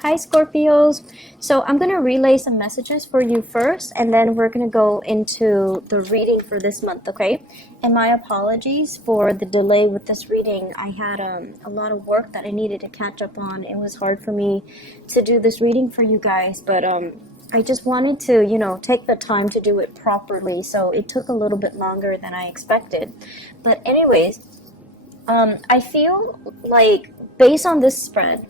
Hi Scorpios. So I'm going to relay some messages for you first, and then we're going to go into the reading for this month, okay? And my apologies for the delay with this reading. I had a lot of work that I needed to catch up on. It was hard for me to do this reading for you guys, but I just wanted to, take the time to do it properly. So it took a little bit longer than I expected. But anyways, I feel like based on this spread,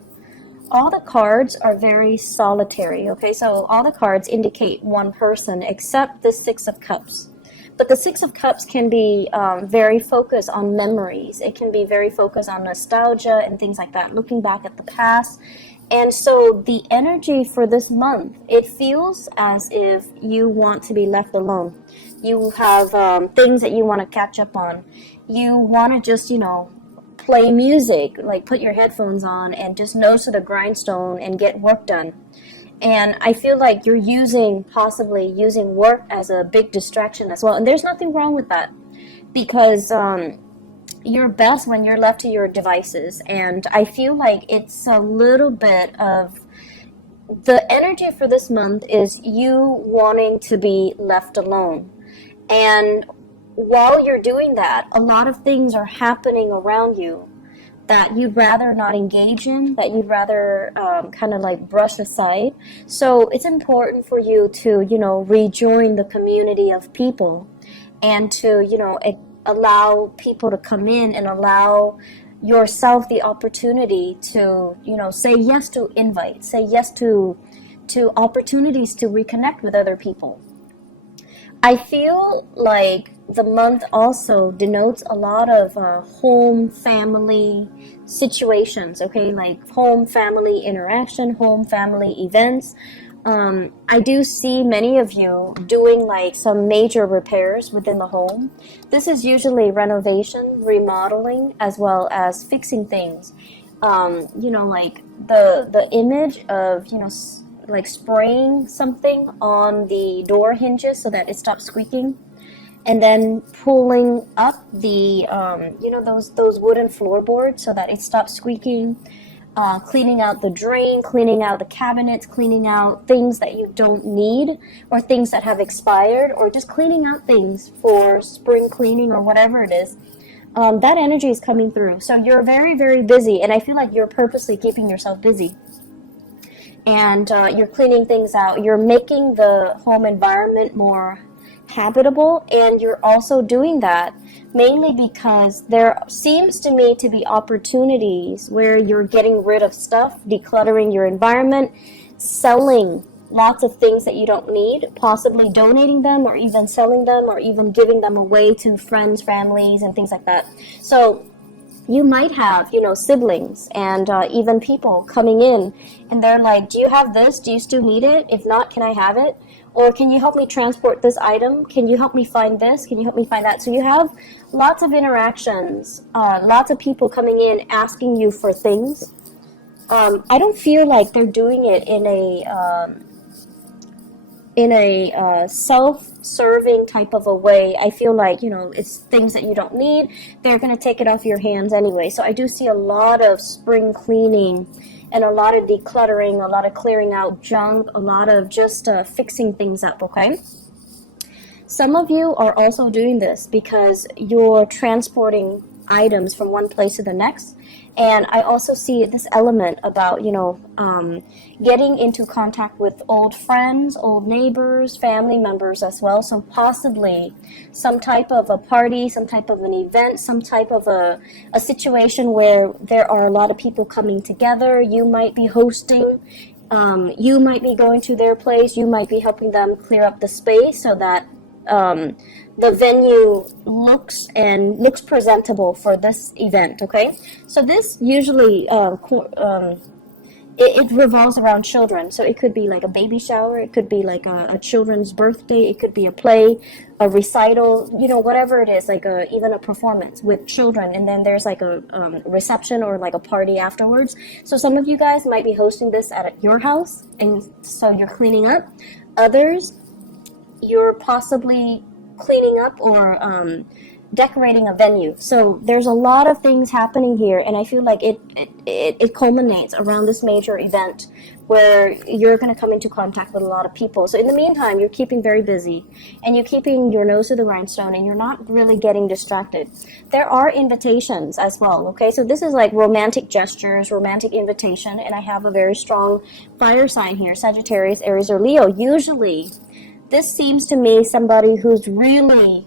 all the cards are very solitary, okay? So all the cards indicate one person except the Six of Cups. But the Six of Cups can be very focused on memories. It can be very focused on nostalgia and things like that, looking back at the past. And so the energy for this month, it feels as if you want to be left alone. You have things that you want to catch up on. You want to just, play music, like put your headphones on and just nose to the grindstone and get work done. And I feel like you're possibly using work as a big distraction as well. And there's nothing wrong with that, because you're best when you're left to your devices. And I feel like it's a little bit of the energy for this month is you wanting to be left alone. And while you're doing that, a lot of things are happening around you that you'd rather not engage in, that you'd rather kind of like brush aside. So it's important for you to, rejoin the community of people and to, allow people to come in and allow yourself the opportunity to, say yes to invites, say yes to opportunities to reconnect with other people. I feel like the month also denotes a lot of home family situations, okay, like home family interaction, home family events. I do see many of you doing like some major repairs within the home. This is usually renovation, remodeling, as well as fixing things. Like the image of, like spraying something on the door hinges so that it stops squeaking, and then pulling up the those wooden floorboards so that it stops squeaking, cleaning out the drain, cleaning out the cabinets, cleaning out things that you don't need or things that have expired, or just cleaning out things for spring cleaning or whatever it is. That energy is coming through. So you're very, very busy, and I feel like you're purposely keeping yourself busy. And you're cleaning things out. You're making the home environment more habitable, and you're also doing that mainly because there seems to me to be opportunities where you're getting rid of stuff, decluttering your environment, selling lots of things that you don't need, possibly donating them or even selling them or even giving them away to friends, families, and things like that. So you might have, siblings and even people coming in, and they're like, do you have this? Do you still need it? If not, can I have it? Or can you help me transport this item? Can you help me find this? Can you help me find that? So you have lots of interactions, lots of people coming in asking you for things. I don't feel like they're doing it in a self-serving type of a way. I feel like, it's things that you don't need. They're going to take it off your hands anyway. So I do see a lot of spring cleaning and a lot of decluttering, a lot of clearing out junk, a lot of just fixing things up, okay? Some of you are also doing this because you're transporting items from one place to the next. And I also see this element about, getting into contact with old friends, old neighbors, family members as well. So possibly some type of a party, some type of an event, some type of a situation where there are a lot of people coming together. You might be hosting. You might be going to their place. You might be helping them clear up the space so that the venue looks presentable for this event, okay? So this usually it revolves around children. So it could be like a baby shower, it could be like a children's birthday, it could be a play, a recital, whatever it is, like even a performance with children, and then there's like a reception or like a party afterwards. So some of you guys might be hosting this at your house, and so you're cleaning up. Others, you're possibly cleaning up or decorating a venue. So there's a lot of things happening here, and I feel like it culminates around this major event where you're going to come into contact with a lot of people. So in the meantime, you're keeping very busy, and you're keeping your nose to the grindstone, and you're not really getting distracted. There are invitations as well, okay? So this is like romantic gestures, romantic invitation, and I have a very strong fire sign here, Sagittarius, Aries, or Leo. Usually, this seems to me somebody who's really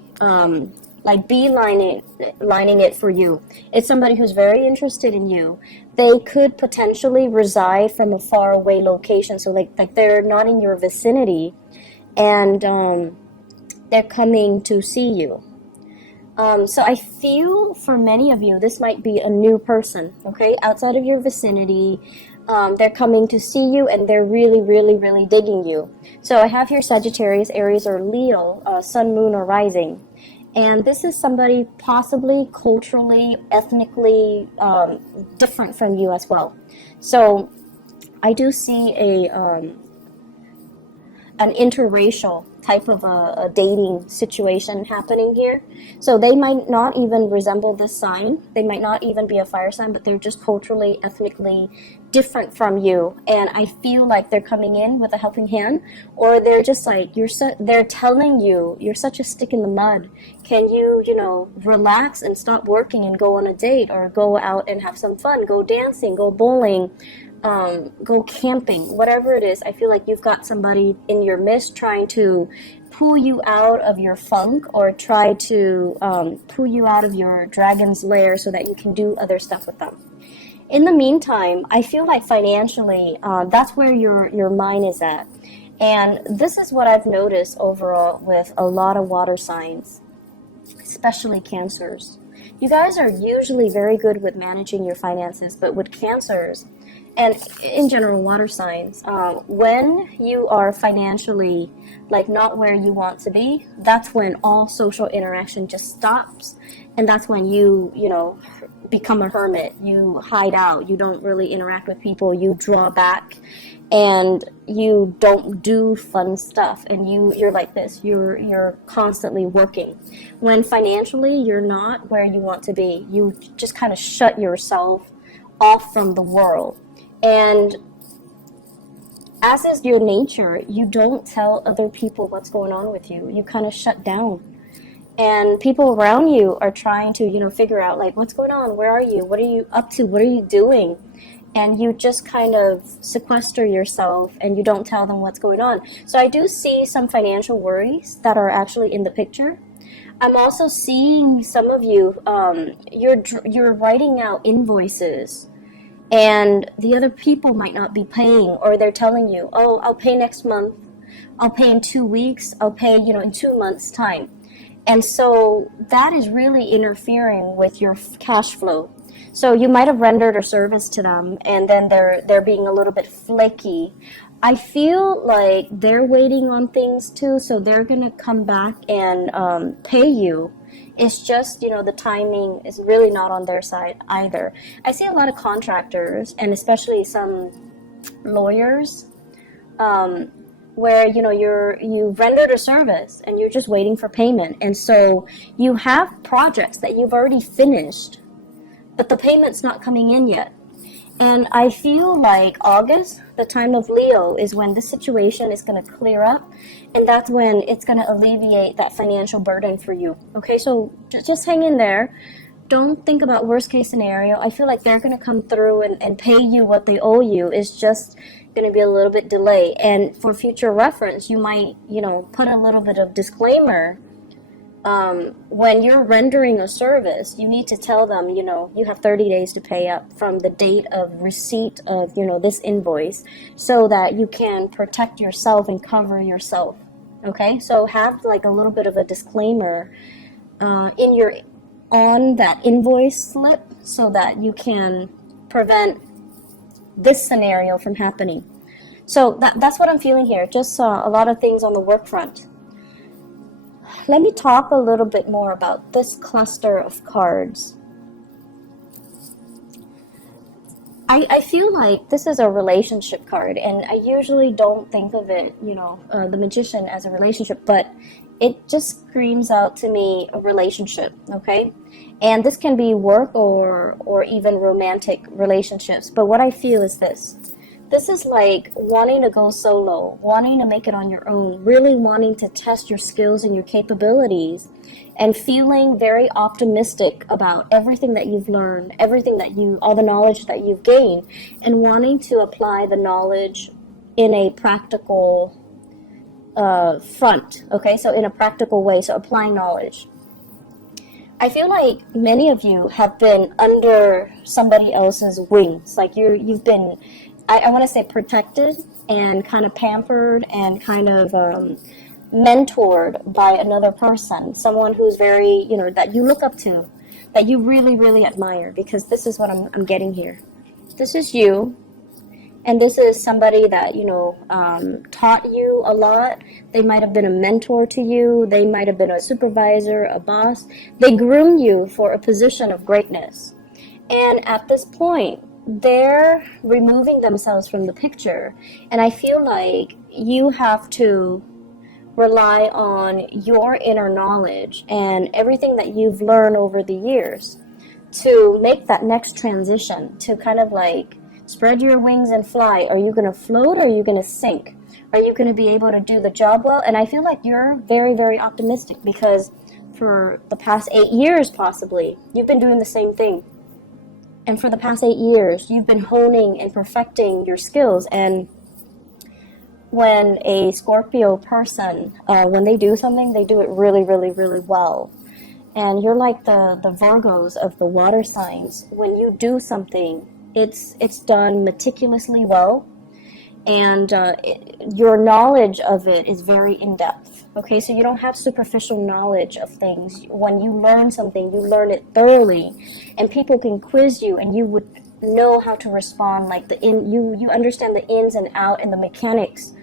like lining it for you. It's somebody who's very interested in you. They could potentially reside from a far away location, so like they're not in your vicinity, and they're coming to see you. So I feel for many of you, this might be a new person, okay, outside of your vicinity. They're coming to see you, and they're really, really, really digging you. So I have here Sagittarius, Aries, or Leo, Sun, Moon, or Rising. And this is somebody possibly culturally, ethnically different from you as well. So I do see an interracial type of a dating situation happening here. So they might not even resemble this sign. They might not even be a fire sign, but they're just culturally, ethnically different from you. And I feel like they're coming in with a helping hand, or they're just like, they're telling you, you're such a stick in the mud. Can you, relax and stop working and go on a date, or go out and have some fun, go dancing, go bowling, go camping, whatever it is. I feel like you've got somebody in your midst trying to pull you out of your funk, or try to pull you out of your dragon's lair so that you can do other stuff with them. In the meantime, I feel like financially, that's where your mind is at. And this is what I've noticed overall with a lot of water signs, especially Cancers. You guys are usually very good with managing your finances, but with Cancers, and in general water signs, when you are financially like not where you want to be, that's when all social interaction just stops, and that's when you become a hermit. You hide out, you don't really interact with people, you draw back, and you don't do fun stuff, and you're like this, you're constantly working. When financially you're not where you want to be, you just kind of shut yourself off from the world. And as is your nature, you don't tell other people what's going on with you. You kind of shut down. And people around you are trying to, figure out, like, what's going on? Where are you? What are you up to? What are you doing? And you just kind of sequester yourself, and you don't tell them what's going on. So I do see some financial worries that are actually in the picture. I'm also seeing some of you, you're writing out invoices, and the other people might not be paying, or they're telling you, oh, I'll pay next month, I'll pay in 2 weeks, I'll pay, in 2 months' time. And so that is really interfering with your cash flow. So you might have rendered a service to them, and then they're being a little bit flaky. I feel like they're waiting on things too, so they're going to come back and pay you. It's just, the timing is really not on their side either. I see a lot of contractors, and especially some lawyers, where, you rendered a service and you're just waiting for payment. And so you have projects that you've already finished, but the payment's not coming in yet. And I feel like August, the time of Leo, is when this situation is going to clear up, and that's when it's going to alleviate that financial burden for you. Okay, so just hang in there. Don't think about worst case scenario. I feel like they're going to come through and pay you what they owe you. It's just going to be a little bit delay. And for future reference, you might, put a little bit of disclaimer. When you're rendering a service, you need to tell them, you have 30 days to pay up from the date of receipt of, this invoice, so that you can protect yourself and cover yourself. Okay, so have like a little bit of a disclaimer on that invoice slip, so that you can prevent this scenario from happening. So that's what I'm feeling here. Just a lot of things on the work front. Let me talk a little bit more about this cluster of cards. I feel like this is a relationship card, and I usually don't think of it, the Magician, as a relationship, but it just screams out to me a relationship, okay? And this can be work or even romantic relationships. But what I feel is this. This is like wanting to go solo, wanting to make it on your own, really wanting to test your skills and your capabilities, and feeling very optimistic about everything that you've learned, all the knowledge that you've gained, and wanting to apply the knowledge in a practical front, okay? So in a practical way, so applying knowledge. I feel like many of you have been under somebody else's wings. Like you've been, I want to say, protected and kind of pampered and kind of mentored by another person, someone who's very, that you look up to, that you really, really admire, because this is what I'm getting here. This is you. And this is somebody that, taught you a lot. They might have been a mentor to you. They might have been a supervisor, a boss. They groomed you for a position of greatness. And at this point, they're removing themselves from the picture. And I feel like you have to rely on your inner knowledge and everything that you've learned over the years to make that next transition, to kind of like spread your wings and fly. Are you going to float or are you going to sink? Are you going to be able to do the job well? And I feel like you're very, very optimistic, because for the past 8 years, possibly, you've been doing the same thing. And for the past 8 years, you've been honing and perfecting your skills. And when a Scorpio person, when they do something, they do it really, really, really well. And you're like the Virgos of the water signs. When you do something, it's done meticulously well, and your knowledge of it is very in-depth, okay? So you don't have superficial knowledge of things. When you learn something, you learn it thoroughly, and people can quiz you, and you would know how to respond, like you understand the ins and out and the mechanics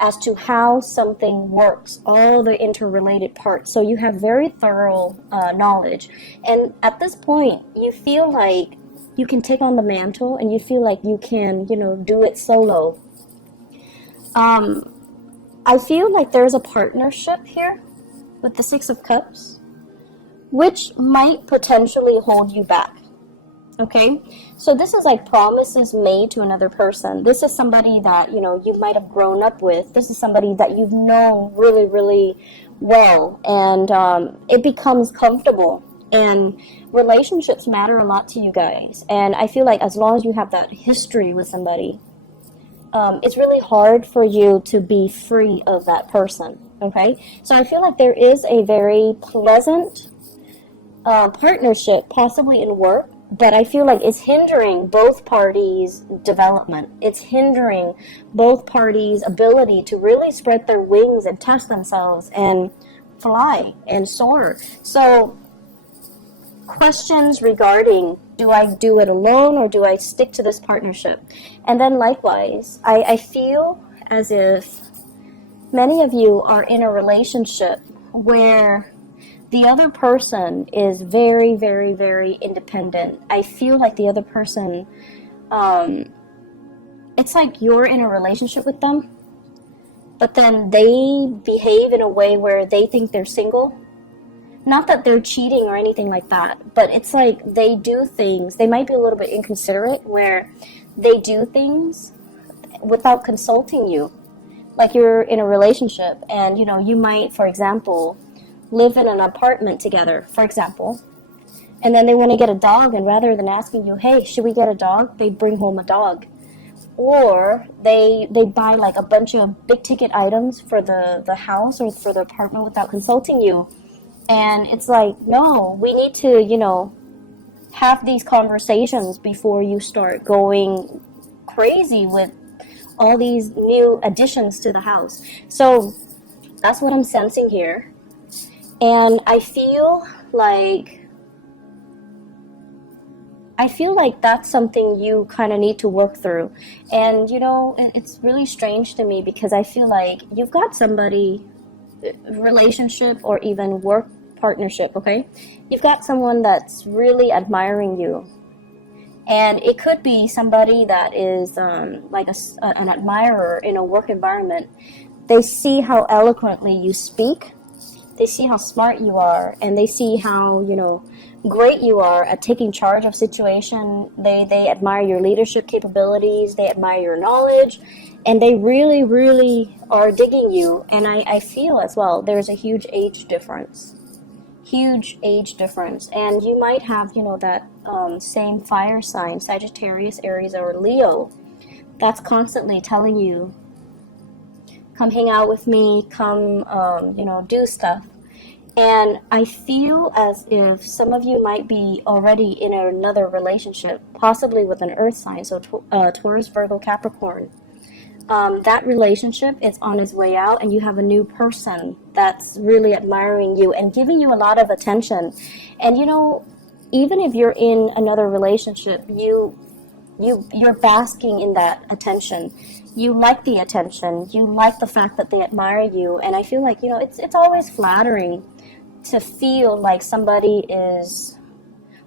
as to how something works, all the interrelated parts. So you have very thorough knowledge, and at this point, you feel like you can take on the mantle, and you feel like you can, do it solo. I feel like there's a partnership here with the Six of Cups, which might potentially hold you back. Okay? So this is like promises made to another person. This is somebody that, you might have grown up with. This is somebody that you've known really, really well, and it becomes comfortable. And relationships matter a lot to you guys. And I feel like as long as you have that history with somebody, it's really hard for you to be free of that person, okay? So I feel like there is a very pleasant partnership, possibly in work, but I feel like it's hindering both parties' development. It's hindering both parties' ability to really spread their wings and test themselves and fly and soar. So questions regarding, do I do it alone or do I stick to this partnership? And then likewise, I feel as if many of you are in a relationship where the other person is very, very, very independent. I feel like the other person, it's like you're in a relationship with them, but then they behave in a way where they think they're single. Not that they're cheating or anything like that, but it's like they do things, they might be a little bit inconsiderate, where they do things without consulting you. Like you're in a relationship and, you might, for example, live in an apartment together, for example, and then they want to get a dog, and rather than asking you, hey, should we get a dog, they bring home a dog. Or they buy like a bunch of big ticket items for the house or for the apartment without consulting you. And it's like, no, we need to, have these conversations before you start going crazy with all these new additions to the house. So that's what I'm sensing here. And I feel like that's something you kind of need to work through. And, it's really strange to me, because I feel like you've got somebody, relationship or even work partnership, okay? You've got someone that's really admiring you. And it could be somebody that is like an admirer in a work environment They see how eloquently you speak. They see how smart you are, and they see how, great you are at taking charge of situation. They admire your leadership capabilities. They admire your knowledge, and they really, really are digging you. And I feel as well there's a huge age difference. Huge age difference. And you might have, that same fire sign, Sagittarius, Aries, or Leo, that's constantly telling you, come hang out with me, come, do stuff. And I feel as if some of you might be already in another relationship, possibly with an earth sign, so Taurus, Virgo, Capricorn. That relationship is on its way out, and you have a new person that's really admiring you and giving you a lot of attention. And even if you're in another relationship, you're basking in that attention. You like the attention. You like the fact that they admire you. And I feel like it's always flattering to feel like somebody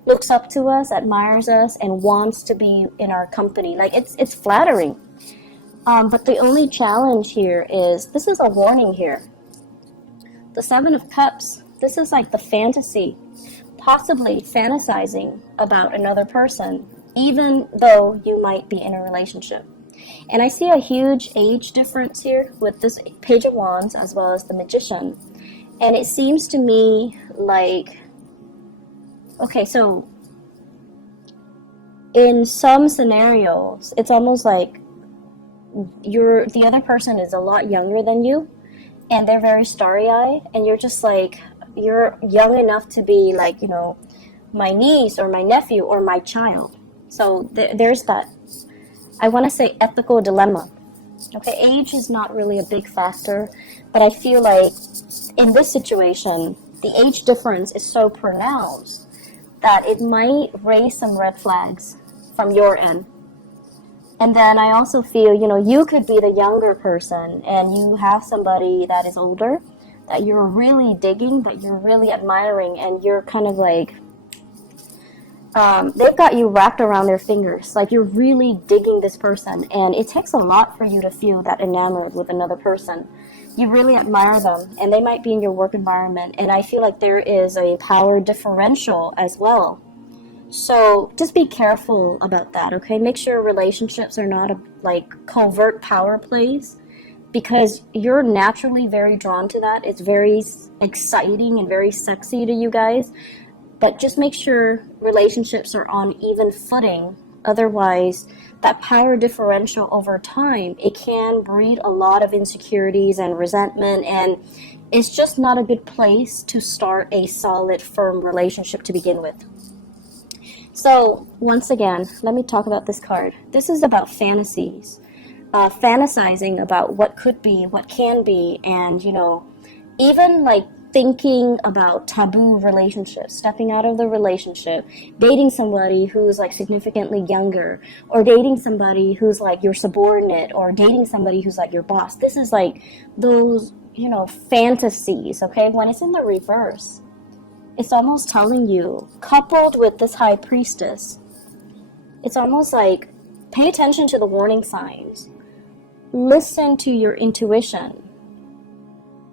looks up to us, admires us, and wants to be in our company. Like it's flattering. But the only challenge here is, this is a warning here. The Seven of Cups, this is like the fantasy, possibly fantasizing about another person, even though you might be in a relationship. And I see a huge age difference here with this Page of Wands as well as the Magician. And it seems to me like, okay, so in some scenarios, it's almost like the other person is a lot younger than you, and they're very starry-eyed, and you're just like, you're young enough to be like, my niece or my nephew or my child. So there's that, I want to say, ethical dilemma. Okay, age is not really a big factor, but I feel like in this situation, the age difference is so pronounced that it might raise some red flags from your end. And then I also feel, you could be the younger person and you have somebody that is older that you're really digging, that you're really admiring, and you're kind of like, they've got you wrapped around their fingers. Like, you're really digging this person, and it takes a lot for you to feel that enamored with another person. You really admire them, and they might be in your work environment, and I feel like there is a power differential as well. So just be careful about that, okay? Make sure relationships are not covert power plays, because you're naturally very drawn to that. It's very exciting and very sexy to you guys. But just make sure relationships are on even footing. Otherwise, that power differential over time, it can breed a lot of insecurities and resentment, and it's just not a good place to start a solid, firm relationship to begin with. So, once again, let me talk about this card. This is about fantasies. Fantasizing about what could be, what can be, and, even thinking about taboo relationships, stepping out of the relationship, dating somebody who's significantly younger, or dating somebody who's your subordinate, or dating somebody who's your boss. This is those, fantasies, okay? When it's in the reverse, it's almost telling you, coupled with this High Priestess, it's almost like, pay attention to the warning signs. Listen to your intuition.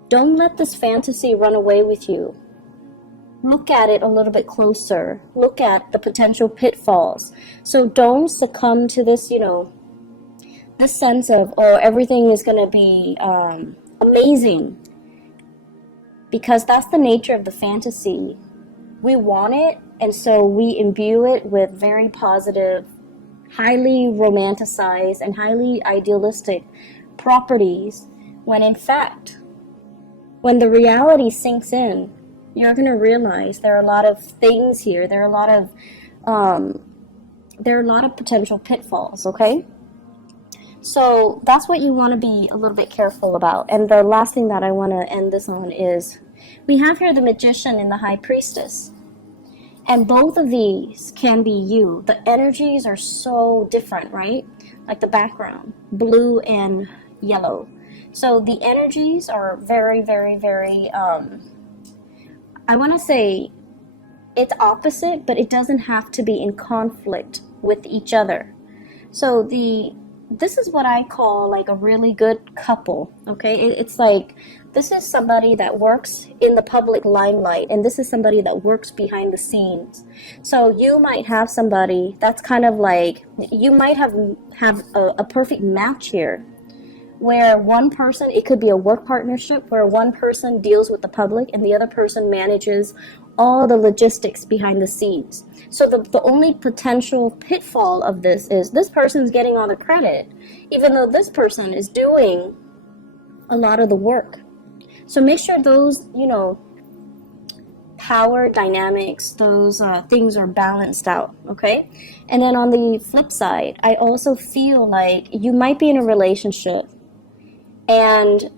Don't let this fantasy run away with you. Look at it a little bit closer. Look at the potential pitfalls. So don't succumb to this, this sense of, oh, everything is going to be amazing. Because that's the nature of the fantasy. We want it, and so we imbue it with very positive, highly romanticized, and highly idealistic properties, when in fact, when the reality sinks in, you're going to realize there are a lot of things here. There are a lot of potential pitfalls, okay? So that's what you want to be a little bit careful about. And the last thing that I want to end this on is, we have here the Magician and the High Priestess. And both of these can be you. The energies are so different, right? Like the background, blue and yellow. So the energies are very, very, very, I want to say it's opposite, but it doesn't have to be in conflict with each other. So the this is what I call like a really good couple, okay? It's like, this is somebody that works in the public limelight, and this is somebody that works behind the scenes. So you might have somebody that's kind of like, you might have a perfect match here, where one person, it could be a work partnership where one person deals with the public and the other person manages all the logistics behind the scenes. So the only potential pitfall of this is this person's getting all the credit, even though this person is doing a lot of the work. So make sure those, power dynamics, those things are balanced out, okay? And then on the flip side, I also feel like you might be in a relationship, and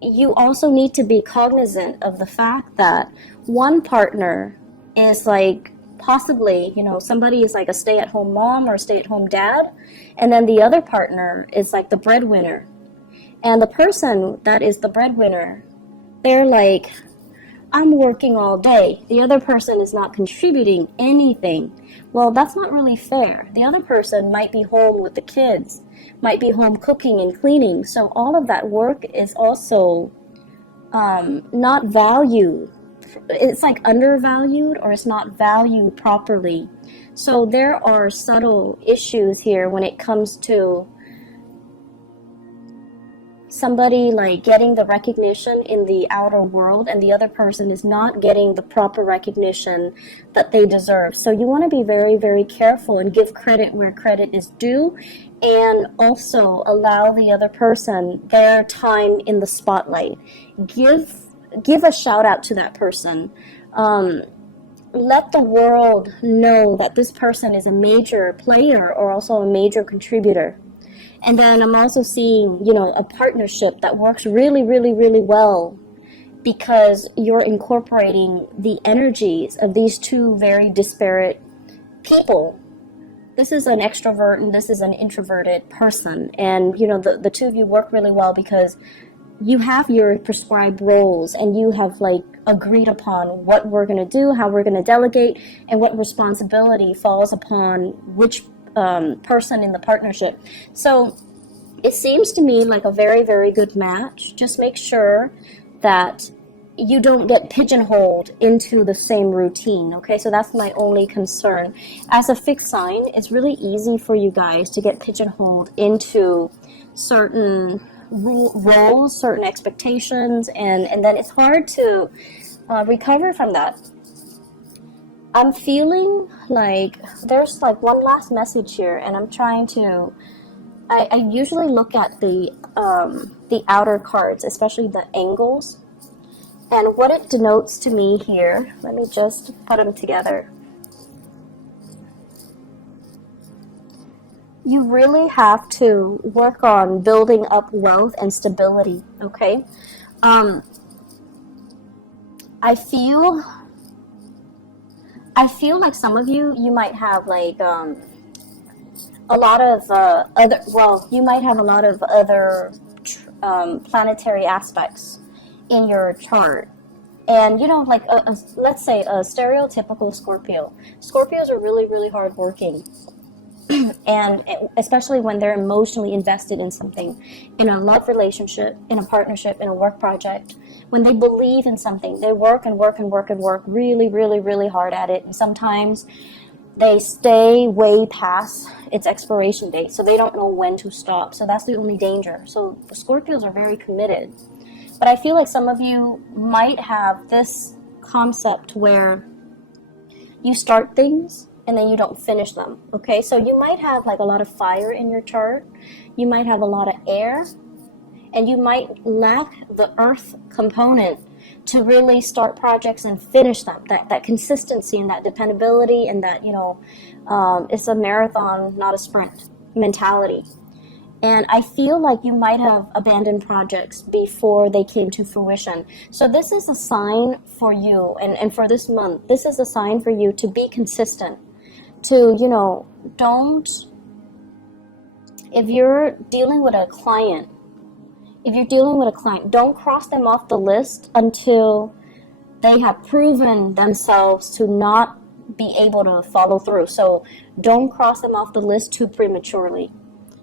you also need to be cognizant of the fact that one partner is like possibly, somebody is like a stay-at-home mom or stay-at-home dad, and then the other partner is like the breadwinner. And the person that is the breadwinner, they're like, I'm working all day. The other person is not contributing anything. Well, that's not really fair. The other person might be home with the kids, might be home cooking and cleaning. So all of that work is also not valued. It's like undervalued, or it's not valued properly. So there are subtle issues here when it comes to somebody like getting the recognition in the outer world, and the other person is not getting the proper recognition that they deserve. So you want to be very, very careful and give credit where credit is due, and also allow the other person their time in the spotlight. Give a shout out to that person. Let the world know that this person is a major player or also a major contributor. And then I'm also seeing, a partnership that works really, really, really well, because you're incorporating the energies of these two very disparate people. This is an extrovert and this is an introverted person. And, the two of you work really well because you have your prescribed roles, and you have like agreed upon what we're going to do, how we're going to delegate, and what responsibility falls upon which person in the partnership. So it seems to me like a very, very good match. Just make sure that you don't get pigeonholed into the same routine, okay? So that's my only concern. As a fixed sign, it's really easy for you guys to get pigeonholed into certain roles, certain expectations, and then it's hard to recover from that. I'm feeling like there's like one last message here, and I'm trying to, I usually look at the outer cards, especially the angles, and what it denotes to me here. Let me just put them together. You really have to work on building up wealth and stability, okay? I feel like some of you might have like a lot of you might have a lot of other planetary aspects in your chart. And, like, let's say a stereotypical Scorpio. Scorpios are really, really hardworking. And especially when they're emotionally invested in something, in a love relationship, in a partnership, in a work project. When they believe in something, they work and work and work and work really, really, really hard at it. And sometimes they stay way past its expiration date, so they don't know when to stop. So that's the only danger. So the Scorpios are very committed. But I feel like some of you might have this concept where you start things and then you don't finish them, okay? So you might have like a lot of fire in your chart. You might have a lot of air, and you might lack the earth component to really start projects and finish them. That consistency and that dependability, and that, it's a marathon, not a sprint mentality. And I feel like you might have abandoned projects before they came to fruition. So this is a sign for you, and for this month, this is a sign for you to be consistent. To, if you're dealing with a client, don't cross them off the list until they have proven themselves to not be able to follow through. So don't cross them off the list too prematurely.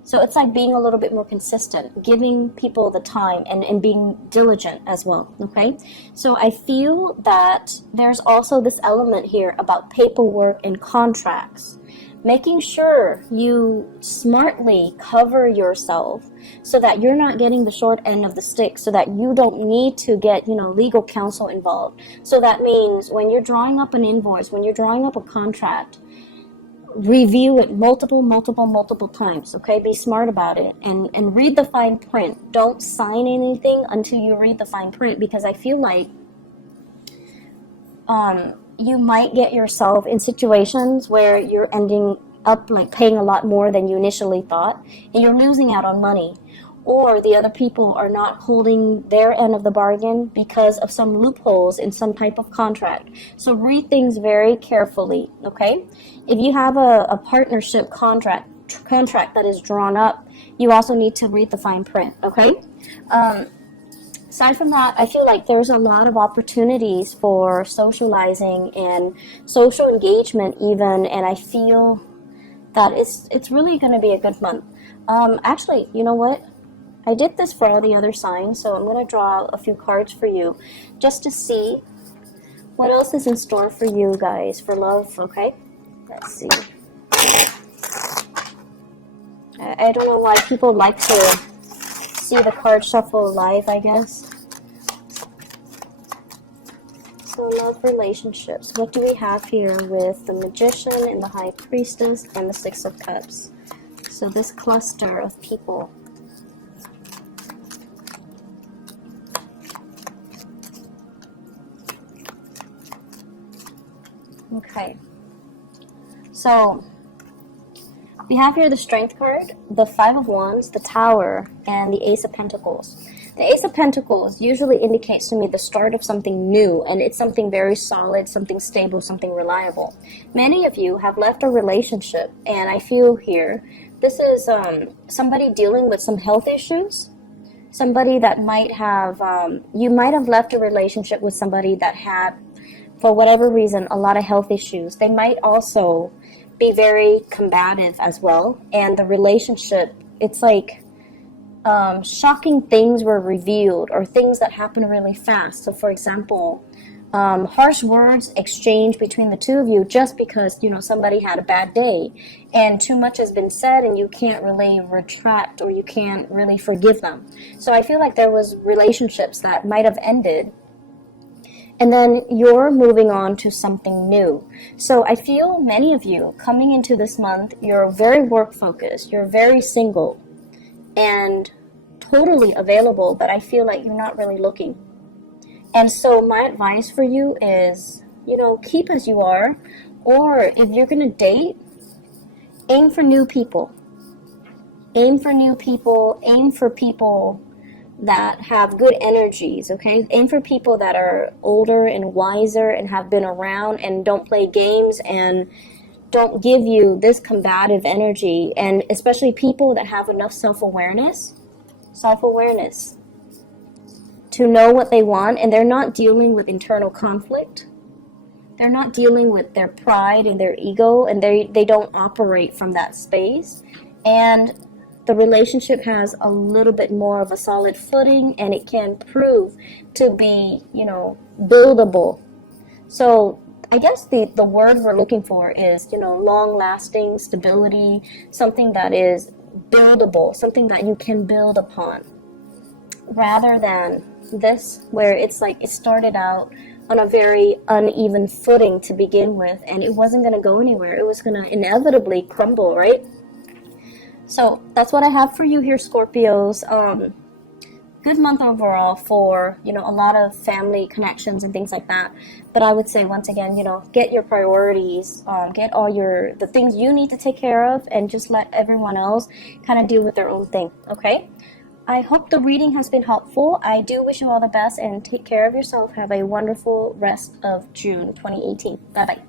So it's like being a little bit more consistent, giving people the time and being diligent as well, okay? So I feel that there's also this element here about paperwork and contracts. Making sure you smartly cover yourself so that you're not getting the short end of the stick, so that you don't need to get, legal counsel involved. So that means when you're drawing up an invoice, when you're drawing up a contract, review it multiple times, okay? Be smart about it and read the fine print. Don't sign anything until you read the fine print, because I feel like you might get yourself in situations where you're ending up like paying a lot more than you initially thought, and you're losing out on money, or the other people are not holding their end of the bargain because of some loopholes in some type of contract. So read things very carefully, okay? If you have a partnership contract that is drawn up, you also need to read the fine print, okay? Aside from that, I feel like there's a lot of opportunities for socializing and social engagement even, and I feel that it's really going to be a good month. Actually, you know what? I did this for all the other signs, so I'm going to draw a few cards for you just to see what else is in store for you guys for love, okay? Let's see. I don't know why people like to see the card shuffle live, I guess. So love, relationships. What do we have here with the Magician and the High Priestess and the Six of Cups? So this cluster of people. Okay. So we have here the Strength card, the Five of Wands, the Tower, and the Ace of Pentacles. The Ace of Pentacles usually indicates to me the start of something new, and it's something very solid, something stable, something reliable. Many of you have left a relationship, and I feel here this is somebody dealing with some health issues. Somebody that might have, you might have left a relationship with somebody that had, for whatever reason, a lot of health issues. They might also be very combative as well, and the relationship, it's like shocking things were revealed, or things that happen really fast. So for example, harsh words exchanged between the two of you just because somebody had a bad day and too much has been said, and you can't really retract, or you can't really forgive them. So I feel like there was relationships that might have ended, and then you're moving on to something new. So I feel many of you coming into this month, you're very work focused, you're very single and totally available, but I feel like you're not really looking. And so my advice for you is, keep as you are, or if you're going to date, aim for new people. Aim for new people, aim for people that have good energies, okay? Aim for people that are older and wiser and have been around and don't play games and don't give you this combative energy, and especially people that have enough self-awareness to know what they want, and they're not dealing with internal conflict. They're not dealing with their pride and their ego, and they don't operate from that space. And the relationship has a little bit more of a solid footing, and it can prove to be, buildable. So I guess the word we're looking for is, long-lasting stability, something that is buildable, something that you can build upon, rather than this where it's like it started out on a very uneven footing to begin with, and it wasn't going to go anywhere. It was going to inevitably crumble, right? So that's what I have for you here, Scorpios. Good month overall for, a lot of family connections and things like that. But I would say, once again, get your priorities, get all the things you need to take care of, and just let everyone else kind of deal with their own thing, okay? I hope the reading has been helpful. I do wish you all the best, and take care of yourself. Have a wonderful rest of June 2018. Bye-bye.